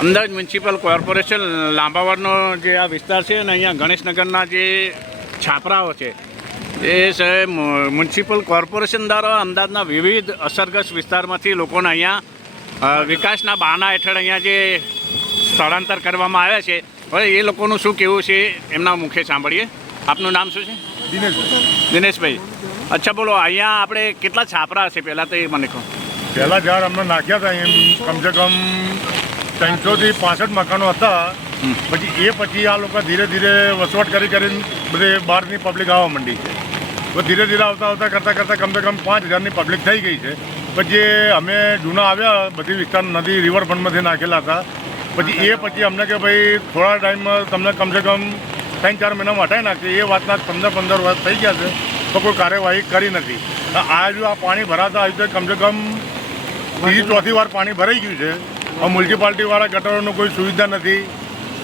Ahmedabad municipal corporation લાંબાવાડનો જે આ વિસ્તાર છે અને અહીંયા ગણેશનગરના જે છાપરાઓ છે એ સાહેબ મ્યુ- મ્યુનિસિપલ કોર્પોરેશન દ્વારા અમદાવાદના વિવિધ અસરગ્રસ્ત વિસ્તારમાંથી લોકોને અહીંયા વિકાસના બહાના હેઠળ અહીંયા જે સ્થળાંતર કરવામાં આવ્યા છે હવે એ લોકોનું શું કહેવું છે એમના મુખે સાંભળીએ. આપનું નામ શું છે? દિનેશભાઈ. અચ્છા બોલો અહીંયા આપણે કેટલા છાપરા હશે? પહેલાં તો એ મને કહો. પહેલાં ઝાડ અમને નાખ્યા હતા એમ કમસે કમ ત્રણસો થી પાસઠ મકાનો હતા. પછી એ પછી આ લોકો ધીરે ધીરે વસવાટ કરી કરીને બધે બહારની પબ્લિક આવવા માંડી છે. તો ધીરે ધીરે આવતા આવતા કરતાં કરતાં કમસે કમ પાંચ હજારની પબ્લિક થઈ ગઈ છે. પછી અમે જૂના આવ્યા બધી વિસ્તાર નદી રિવરફ્રન્ટમાંથી નાખેલા હતા. પછી એ પછી અમને કે ભાઈ થોડા ટાઈમમાં તમને કમસે કમ ત્રણ ચાર મહિનામાં હટાવી નાખશે એ વાતના પંદર પંદર વર્ષ થઈ ગયા છે. તો કોઈ કાર્યવાહી કરી નથી. આ જો આ પાણી ભરાતા આવ્યું તો કમસે કમ બીજી ચોથી વાર પાણી ભરાઈ ગયું છે. મ્યુનિસિપાલિટીવાળા ગટરોની કોઈ સુવિધા નથી.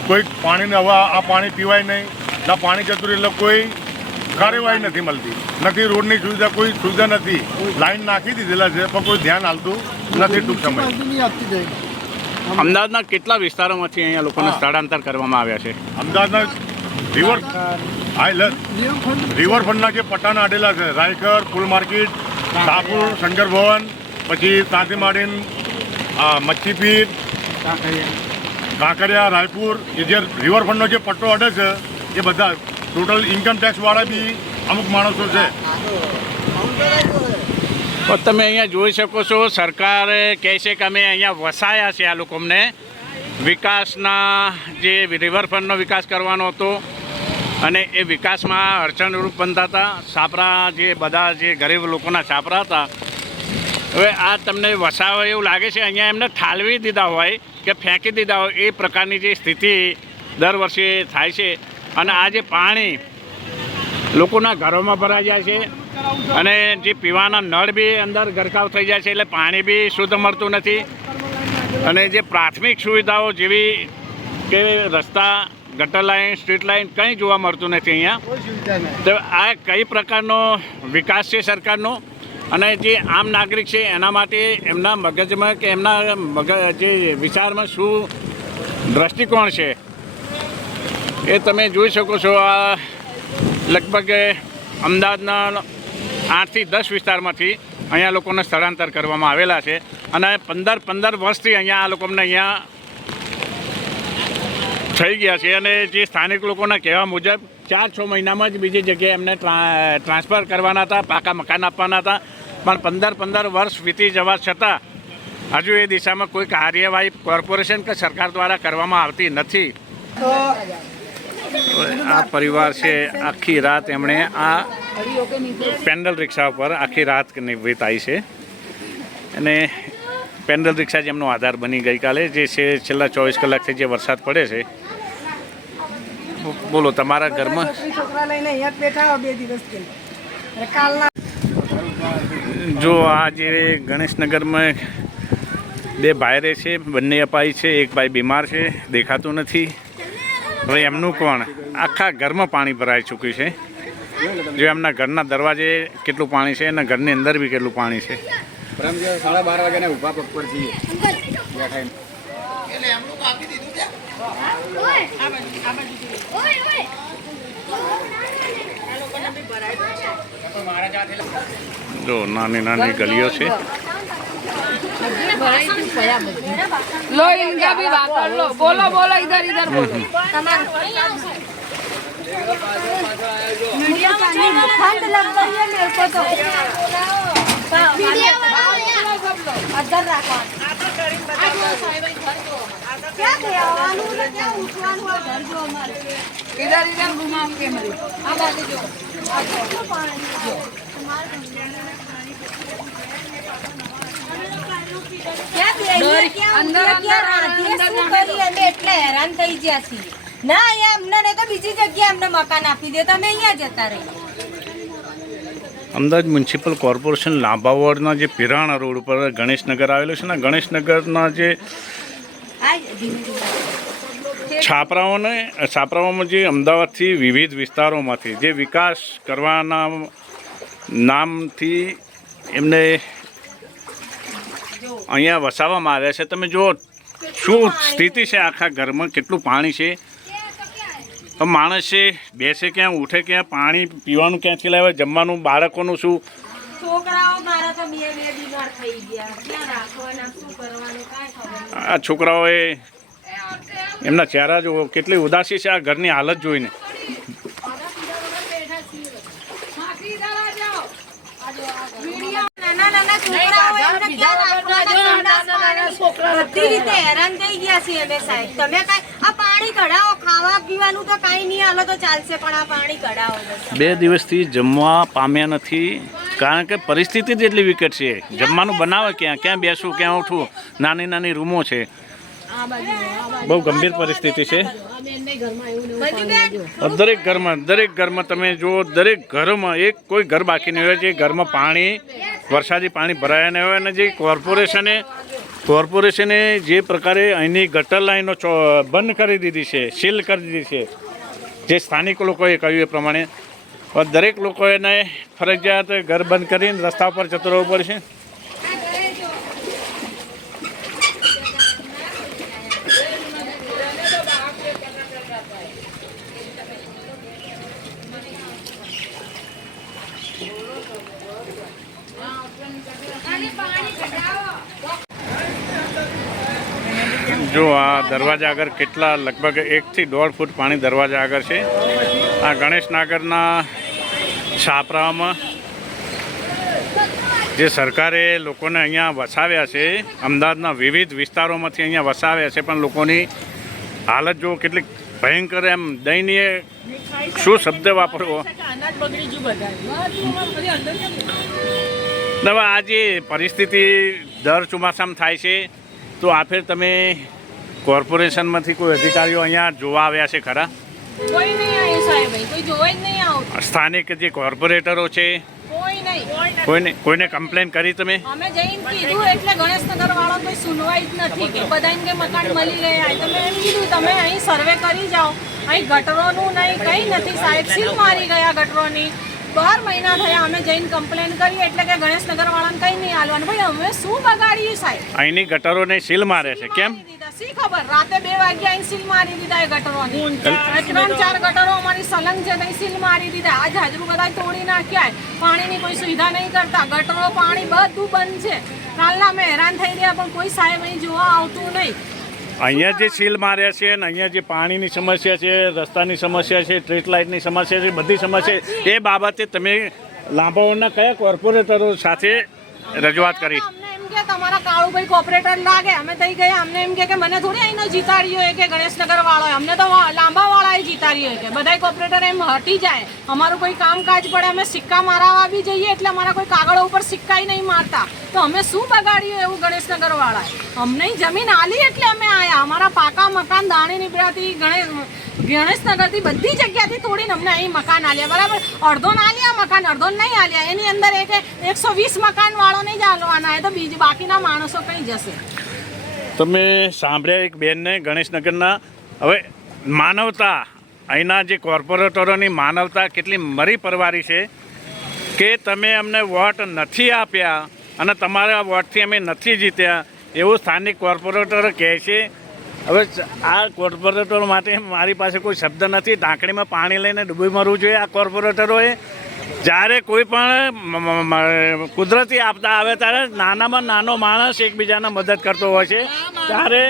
કોઈ પાણીને હવે આ પાણી પીવાય નહીં. ના પાણી જતું એટલે કોઈ કાર્યવાહી નથી મળતી. નથી રોડની સુવિધા કોઈ સુવિધા નથી. લાઈન નાખી દીધેલા છે પણ કોઈ ધ્યાન હાલતું નથી ટૂંક સમય. અમદાવાદના કેટલા વિસ્તારોમાંથી અહીંયા લોકોને સ્થળાંતર કરવામાં આવ્યા છે? અમદાવાદના રિવર રિવરફ્રન્ટના જે પટ્ટાના આડેલા છે રાયકર ફૂલ માર્કેટ ટાપુર શંકર ભવન પછી તાંતી માડીન આ મચ્છીપીર, કાંકરિયા, રાયપુર, એ જે રિવરફ્રન્ટનો જે પટ્ટો અડે છે, એ બધા ટોટલ ઇન્કમ ટેક્સવાળા બી અમુક માણસો છે. તો તમે અહીંયા જોઈ શકો છો, સરકારે કહે છે કે અમે અહીંયા વસાયા છે આ લોકોને. વિકાસના જે રિવરફ્રન્ટનો વિકાસ કરવાનો હતો અને એ વિકાસમાં અડચણરૂપ બનતા હતા. છાપરા જે બધા જે ગરીબ લોકોના છાપરા હતા હવે આ તમને વસાવા એવું લાગે છે અહીંયા એમને ઠાલવી દીધા હોય કે ફેંકી દીધા હોય એ પ્રકારની જે સ્થિતિ દર વર્ષે થાય છે. અને આ જે પાણી લોકોના ઘરોમાં ભરાઈ જાય છે અને જે પીવાના નળ બી અંદર ગરકાવ થઈ જાય છે એટલે પાણી બી શુદ્ધ મળતું નથી. અને જે પ્રાથમિક સુવિધાઓ જેવી કે રસ્તા ગટર લાઈન સ્ટ્રીટ લાઈન કંઈ જોવા મળતું નથી અહીંયા. તો આ કઈ પ્રકારનો વિકાસ છે સરકારનો? અને જે આમ નાગરિક છે, એના માટે એમના મગજમાં કે એમના મગજ જે વિચારમાં શું દ્રષ્ટિકોણ છે, એ તમે જોઈ શકો છો. આ લગભગ અમદાવાદના આઠથી દસ વિસ્તારમાંથી અહીંયા લોકોને સ્થળાંતર કરવામાં આવેલા છે અને પંદર પંદર વર્ષથી અહીંયા આ લોકોને અહીંયા થઈ ગયા છે અને જે સ્થાનિક લોકોના કહેવા મુજબ ચાર છ મહિનામાં જ બીજી જગ્યાએ એમને ટ્રાન્સફર કરવાના હતા પાકા મકાન આપવાના હતા. પણ પંદર પંદર વર્ષ વીતી જવા છતાં હજુ એ દિશામાં કોઈ કાર્યવાહી કોર્પોરેશન કે સરકાર દ્વારા કરવામાં આવતી નથી. આ પરિવાર છે આખી રાત એમણે આ પેન્ડલ રિક્ષા ઉપર આખી રાત વિતાઈ છે. અને પેન્ડલ રિક્ષા જ એમનો આધાર બની ગઈકાલે જે છે છેલ્લા ચોવીસ કલાકથી જે વરસાદ પડે છે બોલો તમારા ઘરમાં? છોકરા લઈને અહીંયા બેઠા બે દિવસથી કાલના જો આજે ગણેશનગરમાં બે ભાઈ રહે છે બંને અપાય છે એક ભાઈ બીમાર છે દેખાતું નથી. હવે એમનું કોણ? આખા ઘરમાં પાણી ભરાઈ ચૂક્યું છે. જો એમના ઘરના દરવાજે કેટલું પાણી છે એના ઘરની અંદર બી કેટલું પાણી છે. સાડા બાર વાગ્યાના ઊભા પગ પર છીએ. બેઠા એમ. જો નાની નાની ગલીઓ છે लो इनका भी बात कर लो बोलो बोलो इधर इधर बोलो ठंड लग रही है मेरे को तो અધર રાખો ક્યાં ગયા આવવાનું ને ઇધર હેરાન થઈ ગયા છીએ. ના અમને તો બીજી જગ્યાએ અમને મકાન આપી દે. તમે અહીંયા જતા રહી. અમદાવાદ મ્યુનિસિપલ કોર્પોરેશન લાંબા વોર્ડના જે પિરાણા રોડ ઉપર ગણેશનગર આવેલું છે ને ગણેશનગરના જે છાપરાઓને, છાપરાઓમાં જે અમદાવાદથી વિવિધ વિસ્તારોમાંથી જે વિકાસ કરવાના નામથી એમને અહીંયા વસાવવામાં આવ્યા છે. તમે જુઓ, શું સ્થિતિ છે આખા ઘરમાં? કેટલું પાણી છે? હવે માણસે બેસે ક્યાં ઉઠે ક્યાં પાણી પીવાનું ક્યાંથી લાવે જમવાનું બાળકોનું શું? છોકરાઓ મારા તો બે બે બીમાર થઈ ગયા. ક્યાં રાખવાના શું કરવાનું કાંઈ ખબર નહીં. આ છોકરાઓએ એમના ચહેરા જો કેટલી ઉદાસી છે આ ઘરની હાલત જોઈને. છોકરા હેરાન થઈ ગયા છીએ અમે સાહેબ. તમે કાંઈ પાણી કઢાવો ખાવા પીવાનું તો કાંઈ નહીં હાલો તો ચાલશે પણ આ પાણી કઢાવો બે દિવસથી જમવા પામ્યા નથી કારણ કે પરિસ્થિતિ જ એટલી વિકટ છે. જમવાનું બનાવે ક્યાં? ક્યાં બેસવું ક્યાં ઉઠવું નાની નાની રૂમો છે. બહુ ગંભીર પરિસ્થિતિ છે. દરેક ઘરમાં દરેક ઘરમાં તમે જુઓ દરેક ઘરમાં એક કોઈ ઘર બાકી નહીં હોય જે ઘરમાં પાણી વરસાદી પાણી ભરાયા નહીં હોય અને જે કોર્પોરેશને કોર્પોરેશને જે પ્રકારે અહીંની ગટર લાઈનો બંધ કરી દીધી છે, સીલ કરી દીધી છે, જે સ્થાનિક લોકોએ કહ્યું એ પ્રમાણે. દરેક લોકોને ફરજિયાત ઘર બંધ કરીને રસ્તા પર જતો રહેવું પડશે. જો આ દરવાજા આગળ કેટલા લગભગ એકથી દોઢ ફૂટ પાણી દરવાજા આગળ છે. આ ગણેશનગરના છાપરામાં જે સરકારે લોકોને અહીંયા વસાવ્યા છે, અમદાવાદના વિવિધ વિસ્તારોમાંથી અહીંયા વસાવ્યા છે, પણ લોકોની હાલત જો કેટલીક ભયંકર એમ દયનીય શું શબ્દ વાપરવો? દવા આ જે પરિસ્થિતિ દર ચોમાસામાં થાય છે, તો આ ફેર તમે કોર્પોરેશનમાંથી કોઈ અધિકારીઓ અહીંયા જોવા આવ્યા છે ખરા? સ્થાનિક જે કોર્પોરેટરો છે કોઈ નહીં. કોઈને કોઈને કમ્પ્લેન કરી તમે? અમે જઈને કીધું એટલે ગણેશનગર વાળો કોઈ સુનવાઈ જ નથી કે બધાને કે મકાન મળી ગયા તમે એમ કીધું તમે અહીં સર્વે કરી જાઓ. અહીં ગટરોનું નહીં કંઈ નથી સાહેબ. સીલ મારી ગયા ગટરોની. બાર મહિના થયા અમે જઈને કમ્પ્લેન કરી એટલે કે ગણેશનગર વાળાને કંઈ નહીં આલવાનું ભાઈ અમે શું બગાડીએ સાહેબ? અહીંની ગટરોને સીલ મારે છે. કેમ? સી ખબર? રાતે બે વાગ્યા અહીં સીલ મારી દીધા એ ગટરોની. ત્રણ ચાર ગટરો. અમારી સલંગ છે ત્યાં સીલ મારી દીધા. આજ હાજરું બધા તોડી નાખ્યા. પાણીની કોઈ સુવિધા નહીં કરતા. ગટરો પાણી બધું બંધ છે. કાલના અમે હેરાન થઈ ગયા પણ કોઈ સાહેબ અહીં જોવા આવતું નહીં. અહીંયા જે સીલ માર્યા છે અને અહીંયા જે પાણીની સમસ્યા છે, રસ્તાની સમસ્યા છે, સ્ટ્રીટ લાઇટની સમસ્યા છે, બધી સમસ્યા એ બાબતે તમે લાંબાઓના કયા કોર્પોરેટરો સાથે રજૂઆત કરી? એમ કે તમારા કાળુભાઈ કોપરેટર લાગે? અમે થઈ ગયા, અમને એમ કે મને થોડી અહીંનો જીતાડ્યો કે ગણેશનગર વાળો અમને તો લાંબા વાળાએ જીતાડ્યો કે. બધાય કોપરેટર એમ હટી જાય. અમારું કોઈ કામકાજ પડે, અમે સિક્કા મારાવા બી જઈએ એટલે અમારા કોઈ કાગળો ઉપર સિક્કાય નહીં મારતા. તો અમે શું બગાડ્યું એવું ગણેશનગર વાળાએ અમને જમીન આલી એટલે અમે આયા. અમારા પાકા મકાન દાણી નીકળ્યાથી ગણેશ ગણેશનગરથી બધી જગ્યાથી તોડીને અમને અહીં મકાન આલ્યા, બરાબર? અડધો ના આલ્યા, મકાન અડધો નહીં આલ્યા. એની અંદર એક એકસો વીસ મકાન વાળો નહીં જ આલવાના, એ તો બીજી બાકીના માણસો કઈ જશે. તમે સાંભળ્યા એક બેનને ગણેશનગરના? હવે માનવતા, અહીંના જે કોર્પોરેટરોની માનવતા કેટલી મરી પરવારી છે કે તમે અમને વોટ નથી આપ્યા અને તમારા વોટથી અમે નથી જીત્યા, એવું સ્થાનિક કોર્પોરેટરો કહે છે. હવે આ કોર્પોરેટર માટે મારી પાસે કોઈ શબ્દ નથી. ઢાંકણીમાં પાણી લઈને ડૂબી મરવું જોઈએ આ કોર્પોરેટરોએ. જ્યારે કોઈ પણ કુદરતી આપતા આવે ત્યારે નાનામાં નાનો માણસ એકબીજાને મદદ કરતો હોય છે. ત્યારે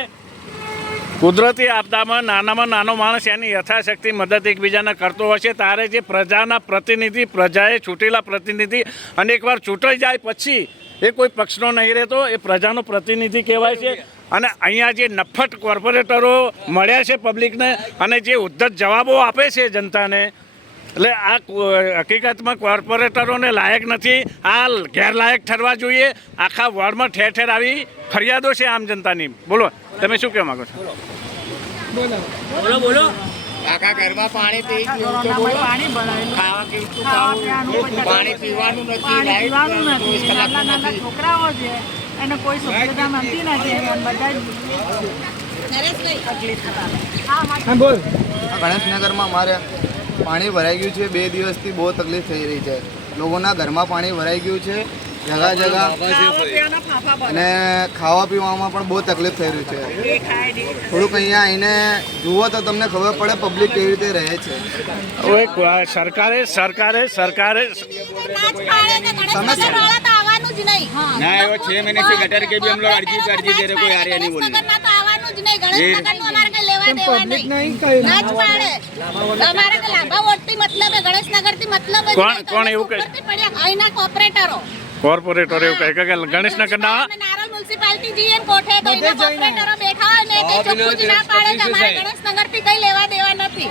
કુદરતી આપદામાં નાનામાં નાનો માણસ એની યથાશક્તિ મદદ એકબીજાને કરતો છે. ત્યારે જે પ્રજાના પ્રતિનિધિ, પ્રજાએ ચૂંટેલા પ્રતિનિધિ અને એકવાર ચૂંટાઈ જાય પછી એ કોઈ પક્ષનો નહીં રહેતો, એ પ્રજાનો પ્રતિનિધિ કહેવાય છે. અને અહીંયા જે નફટ કોર્પોરેટરો મળ્યા છે પબ્લિકને અને જે ઉદ્ધત જવાબો આપે છે જનતાને, એટલે આ હકીકતમાં કોર્પોરેટરોને લાયક નથી, આ ગેરલાયક ઠરવા જોઈએ. આખા વોર્ડમાં ઠેર ઠેર આવી ફરિયાદો છે આમ જનતાની. બોલો, તમે શું કહેવા માગો છો? આખા ઘરમાં પાણી પી ગયું તો બોલો. ખાવા પીવું તો ખાવું. પાણી પીવાનું નથી પીવાનું નથી. નાના નથી. છોકરાઓ છે એને કોઈ સુવિધા મળતી નથી. બધા ગણેશનગરમાં અમારે પાણી ભરાઈ ગયું છે. બે દિવસથી બહુ તકલીફ થઈ રહી છે. લોકોના ઘરમાં પાણી ભરાઈ ગયું છે. જગા જગા. અને ખાવા પીવામાં પણ બહુ તકલીફ થઈ રહી છે. થોડુંક અહીંયા આવીને જુઓ તો તમને ખબર પડે પબ્લિક કેવી રીતે રહે છે. સરકારે સરકારે સરકારે. તમે ના એવો છ મહિને થી ગટર કે બી હમ લોગ અરજી અરજી દે રહે કોઈ આ નહીં. બોલ કોણ એવું કહે? કોર્પોરેટરો કોર્પોરેટર એવું કહે કે ગણેશનગરના નારોલ મ્યુનિસિપાલિટી જીએમ કોઠે તો એના કોર્પોરેટરો બેઠા હોય ને તે ચોખ્ખું જ ના પાડે કે અમારે ગણેશનગરથી કઈ લેવા દેવા નથી.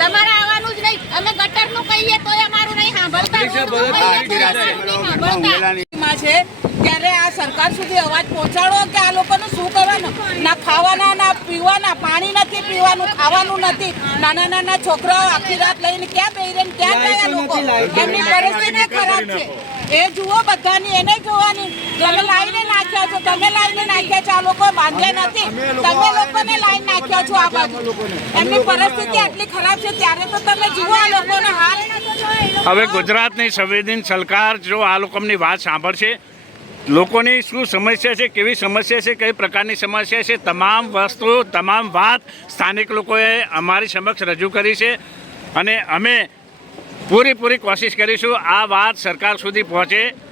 તમારે આવવાનું જ નહીં. અમે ગટરનું કહીએ તોય અમારું નહીં સાંભળતા. છે. ત્યારે આ સરકાર સુધી અવાજ પહોંચાડો કે આ લોકોનું શું કરવાનું? ના ખાવાના ના પીવાના પાણી નથી પીવાનું ખાવાનું નથી. નાના નાના છોકરાઓ આખી રાત લઈને ક્યાં બેહી રહીને ક્યાં ગયા લોકો? એમની પરિસ્થિતિ ખરાબ છે. એ જુઓ બધાની એને જોવાની. તમે લાઈને નાખ્યા છો તમે લાઈને નાખ્યા છો આ લોકો બાંધ્યા નથી. તમે લોકોને લાઈન નાખ્યા છો આ બાજુ. એમની પરિસ્થિતિ આટલી ખરાબ છે ત્યારે તો તમે જુઓ આ લોકોને હાલ. હવે ગુજરાતની સંવેદન સરકાર જો આ લોકોની વાત સાંભળશે લોકોની શું સમસ્યા છે, કેવી સમસ્યા છે, કઈ પ્રકારની સમસ્યા છે, તમામ વસ્તુ, તમામ વાત સ્થાનિક લોકોએ અમારી સમક્ષ રજૂ કરી છે અને અમે પૂરેપૂરી કોશિશ કરીશું આ વાત સરકાર સુધી પહોંચે.